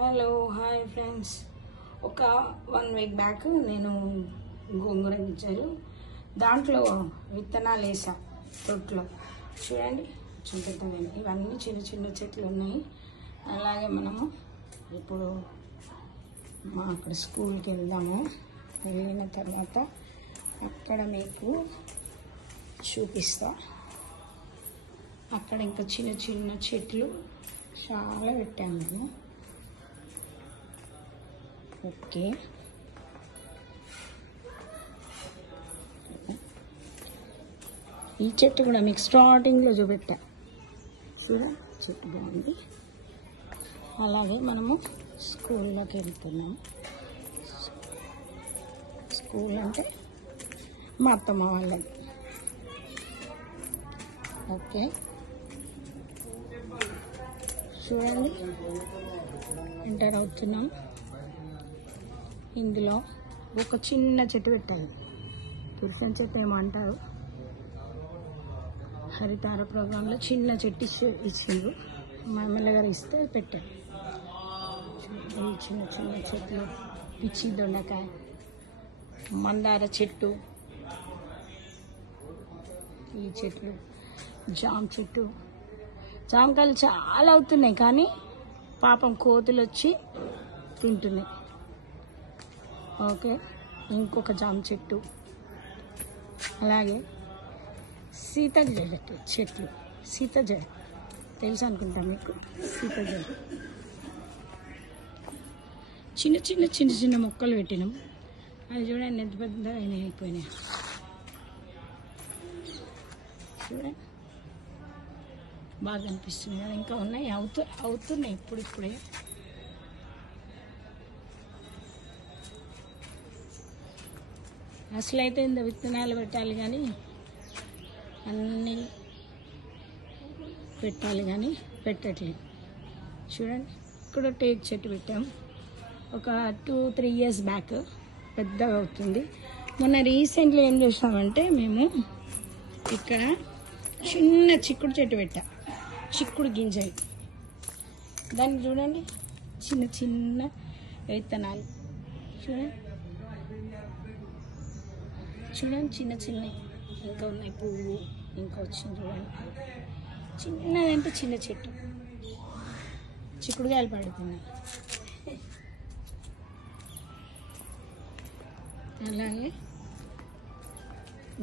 Hello hi friends. ఒక 1 week back నేను గోంగూర గింజలు దాంట్లో విత్తనాలు వేసా తొట్లో. చూడండి చూపెడతాను. ఇవన్నీ చిన్న చిన్న చెట్లు ఉన్నాయి. అలాగే మనము ఇప్పుడు అక్కడ స్కూల్కి వెళ్దాము. వెళ్ళిన తర్వాత అక్కడ మీకు చూపిస్తా. అక్కడ ఇంకా చిన్న చిన్న చెట్లు చాలా పెట్టాము మేము. ఓకే, ఈ చెట్టు కూడా మీకు స్టార్టింగ్లో చూపెట్టా. చూడా చెట్టు బాగుంది. అలాగే మనము స్కూల్లోకి వెళ్తున్నాము. స్కూల్ అంటే మా అత్తమ్మ వాళ్ళది. ఓకే, చూడండి ఎంటర్ అవుతున్నాం. ఇందులో ఒక చిన్న చెట్టు పెట్టాలి. తులసి చెట్టు ఏమో అంటారు. హరితార ప్రోగ్రాంలో చిన్న చెట్టు ఇచ్చిండ్రు. మా ఎమ్మెల్యే గారు ఇస్తే పెట్టారు. ఈ చిన్న చిన్న చెట్లు, పిచ్చి దొండకాయ, మందార చెట్టు, ఈ చెట్లు, జామ చెట్టు. జామకాయలు చాలా అవుతున్నాయి కానీ పాపం కోతులు వచ్చి తింటున్నాయి. ఓకే, ఇంకొక జామ చెట్టు. అలాగే సీతజడ చెట్లు. సీతజడ తెలుసు అనుకుంటా మీకు. సీతజడ చిన్న చిన్న చిన్న చిన్న మొక్కలు పెట్టినాం. అది చూడండి ఎంత పెద్ద అయిపోయినాయి. చూడండి బాగా అనిపిస్తుంది కదా. ఇంకా ఉన్నాయి, అవుతున్నాయి ఇప్పుడిప్పుడే. అసలు అయితే ఇంత విత్తనాలు పెట్టాలి కానీ అన్నీ పెట్టాలి కానీ పెట్టట్లేదు. చూడండి ఇక్కడ టేక్ చెట్టు పెట్టాం. ఒక 2-3 ఇయర్స్ బ్యాక్ పెద్దగా అవుతుంది. మొన్న రీసెంట్లీ ఏం చేసామంటే మేము ఇక్కడ చిన్న చిక్కుడు చెట్టు పెట్టాం. చిక్కుడు గింజ. దాన్ని చూడండి చిన్న చిన్న విత్తనాలు. చూడండి చూడండి చిన్న చిన్నవి ఇంకా ఉన్నాయి. పువ్వు ఇంకా వచ్చింది. చూడండి చిన్నదంటే చిన్న చెట్టు. చిక్కుడుకాయలు పడుతున్నాయి. అలాగే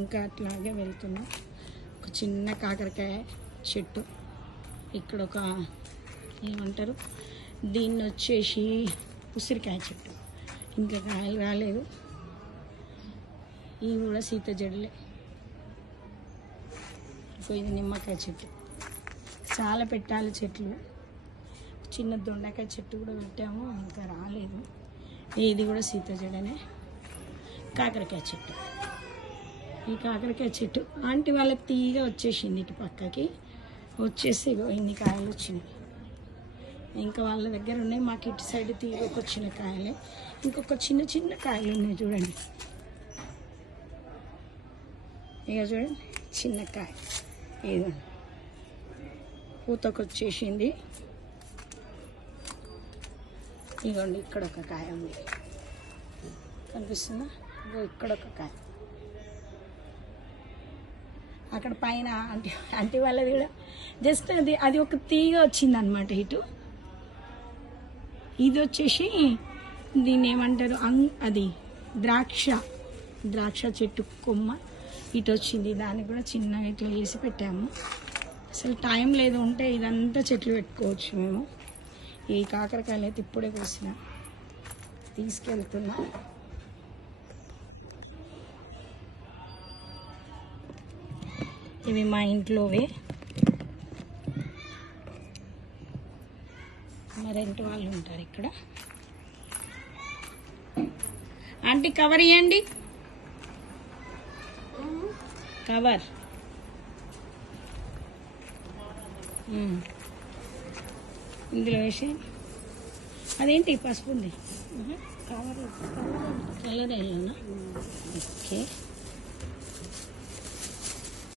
ఇంకా అట్లాగే వెళ్తున్నాం. ఒక చిన్న కాకరకాయ చెట్టు. ఇక్కడ ఒక ఏమంటారు దీన్ని వచ్చేసి ఉసిరికాయ చెట్టు. ఇంకా కాయలు రాలేదు. ఇవి కూడా సీత జడలే. ఇది నిమ్మకాయ చెట్టు. చాలా పెట్టాలి చెట్లు. చిన్న దొండకాయ చెట్టు కూడా పెట్టాము, ఇంకా రాలేదు. ఇది కూడా సీత జడనే. కాకరకాయ చెట్టు. ఈ కాకరకాయ చెట్టు ఆంటీ వాళ్ళ తీగ వచ్చేసింది. ఇటు పక్కకి వచ్చేసి ఇన్ని కాయలు వచ్చినాయి. ఇంకా వాళ్ళ దగ్గర ఉన్నాయి. మాకు ఇటు సైడ్ తీగకు వచ్చిన కాయలే. ఇంకొక చిన్న చిన్న కాయలు ఉన్నాయి. చూడండి ఇక చూడండి చిన్న కాయ. ఇదిగోండి పూతకు వచ్చేసింది. ఇదిగోండి ఇక్కడ ఒక కాయ ఉంది, కనిపిస్తుందా? ఇక్కడ ఒక కాయ. అక్కడ పైన ఆంటీ వాళ్ళది కూడా జస్ట్ అది ఒక తీగ వచ్చింది అనమాట. ఇటు ఇది వచ్చేసి దీన్ని ఏమంటారు, అది ద్రాక్ష చెట్టు కొమ్మ ఇటు వచ్చింది. దానికి కూడా చిన్నగా ఇట్లా వేసి పెట్టాము. అసలు టైం లేదు, ఉంటే ఇదంతా చెట్లు పెట్టుకోవచ్చు మేము. ఈ కాకరకాయలు అయితే ఇప్పుడే కోసిన తీసుకెళ్తున్నా. ఇవి మా ఇంట్లోవే. మా రెంట్ వాళ్ళు ఉంటారు ఇక్కడ. ఆంటీ కవర్ ఇవ్వండి. కవర్ ఇందులో వేసి. అదేంటి పసుపు ఉంది కవర్. కలర్ వేయాలన్నా. ఓకే.